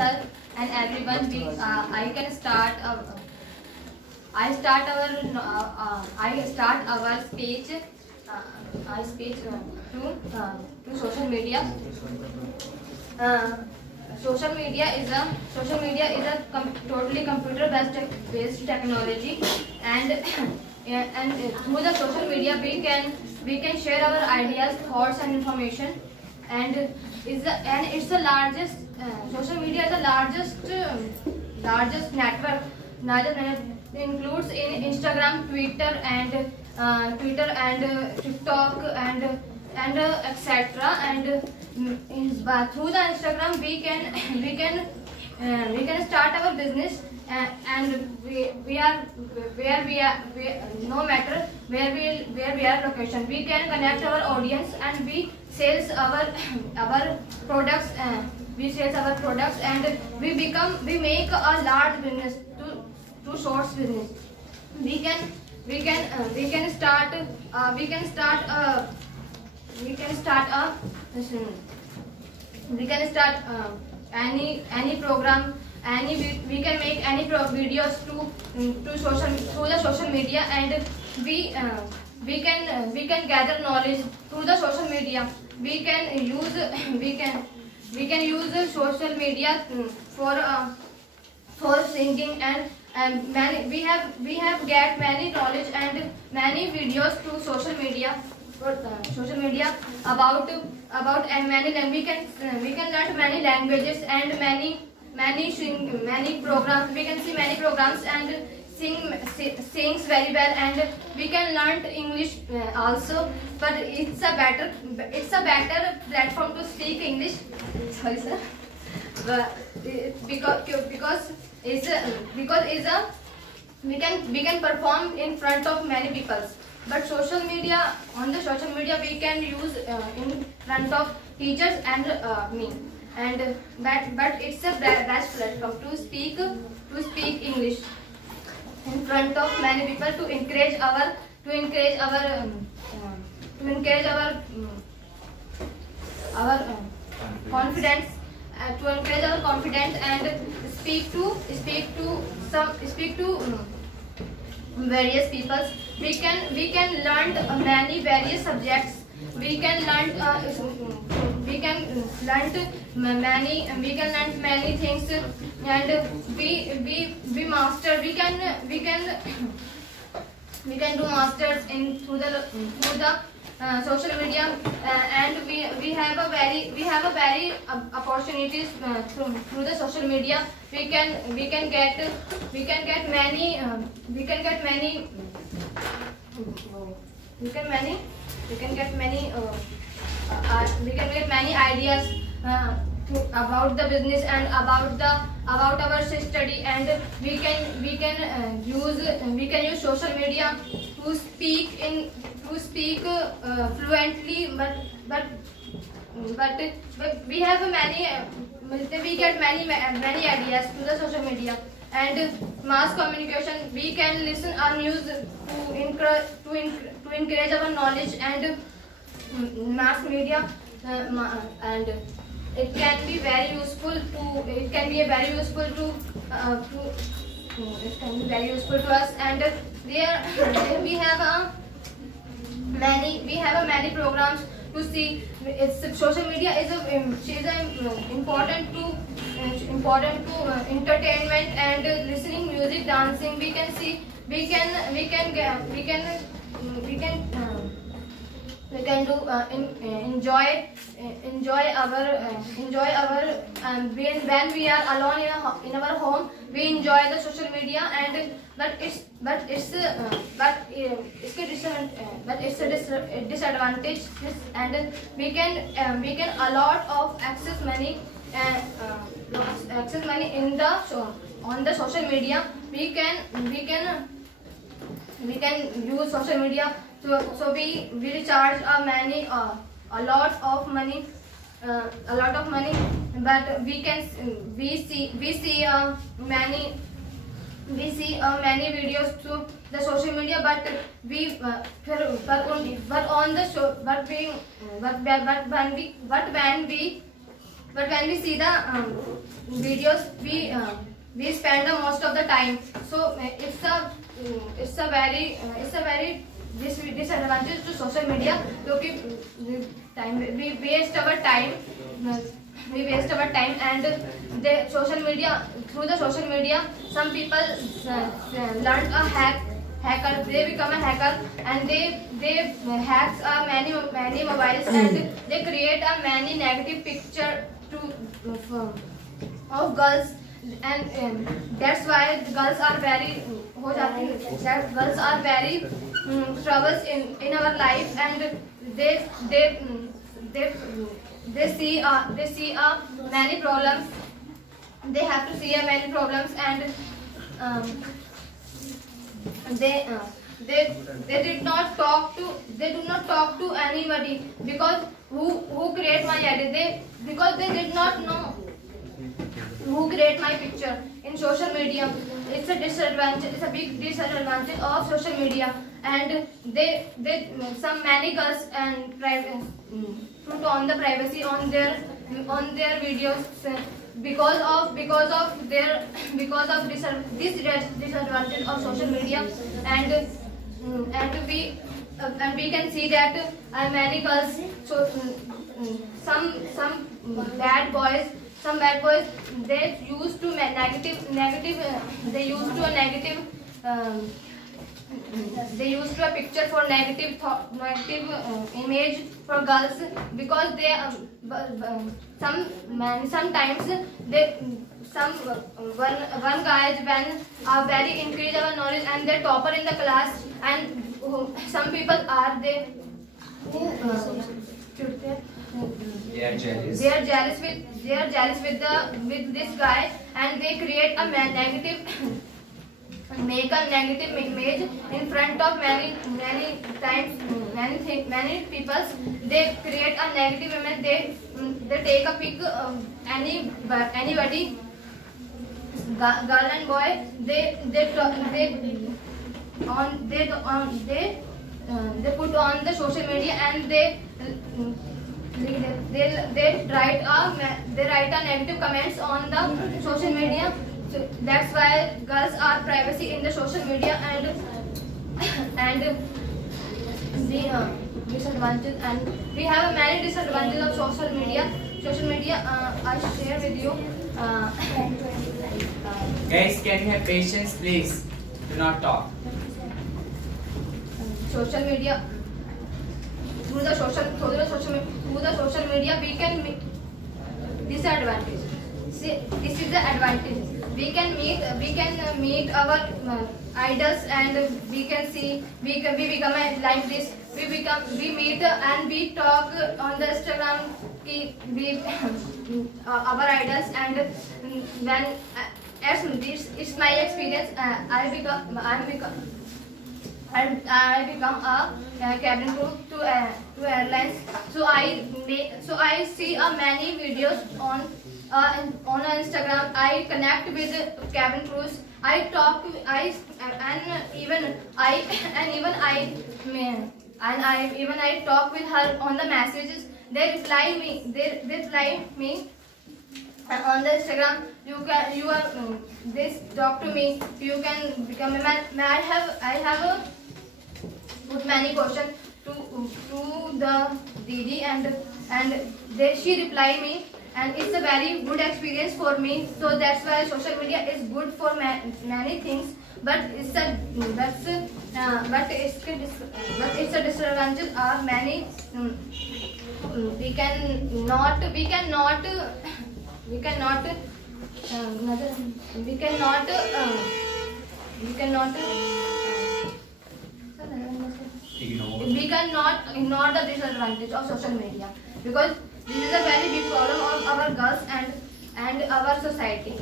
sir and everyone. I can start. I start our speech. I speak to social media. Social media is a totally computer based technology, and and through the social media we can share our ideas, thoughts, and information. And it's the largest social media is the largest network. Includes in Instagram, Twitter, and TikTok, and etc. And through the Instagram we can start our business, and we are no matter where we are location, we can connect our audience, and we sales our products. We sales our products, and we make a large business to source business. We can start any program, we can make any videos through the social media, and we can gather knowledge through the social media. We can use social media for singing, and we have get many knowledge and many videos through social media. About and many we can learn many languages and many programs. We can see many programs and sings very well, and we can learn English also. But it's a better platform to speak English. Sorry, sir. But because we can perform in front of many people. But on the social media we can use in front of teachers and me, and but it's a best platform to speak English in front of many people, to encourage our confidence, and speak to various people. We can learn many various subjects. We can learn many things, and we master. We can do masters through the social media, and we have a very opportunities through the social media. We can get many ideas about the business and about our study, and we can use social media to speak fluently. But we have we get many ideas through the social media. And mass communication, we can listen our news to encourage our knowledge. And mass media, and it can be very useful to us. And there we have many programs to see. Social media is important to entertainment and listening music, dancing. We can see we can do enjoy our when we are alone in our home, we enjoy the social media. And but it's a disadvantage. And we can a lot of access money in the on the social media. We can use social media, so we recharge a lot of money. But we see many videos through the social media. But when we but when we see the videos, we spend the most of the time. So it's a very disadvantage to social media, क्योंकि we waste our time. We waste our time, and through the social media, some people learn a hacker. They become a hacker, and they hacks many mobiles, and they create a many negative picture of girls, and that's why girls are very troubles in our life, and they see many problems. They have to see many problems, and they do not talk to anybody, because who create my edit, because they did not know who create my picture in social media. It's a disadvantage. It's a big disadvantage of social media, and some many girls and put on the privacy on their videos because of this disadvantage of social media, and we can see that many girls, so some bad boys, they used to a picture for negative image for girls, because they sometimes one guy when very increase our knowledge, and they topper in the class, and some people are who they are jealous with this guy, and they create a negative image in front of many people. They create a negative image. They take a pic of anybody, girl and boy. They put on the social media, and they write a negative comments on the social media. So that's why girls are privacy in the social media, and the disadvantage, and we have many disadvantages of social media. I share with you. Guys, can you have patience, please? Do not talk. Social media. Through the social media, we can make disadvantage. See, this is the advantage. We can meet our idols, and we can see we become like this. We meet and we talk on the Instagram. Our idols, and when this is my experience. I become a cabin crew to airlines. So I see many videos on Instagram. I connect with cabin crews. I talk. I talk with her on the messages. They reply me on the Instagram. This talk to me. You can become a man. I have put many questions to the Didi, and she reply me, and it's a very good experience for me. So that's why social media is good for many things, but it's a disadvantage of many. We cannot ignore the disadvantage of social media, because this is a very big problem of our girls and our society.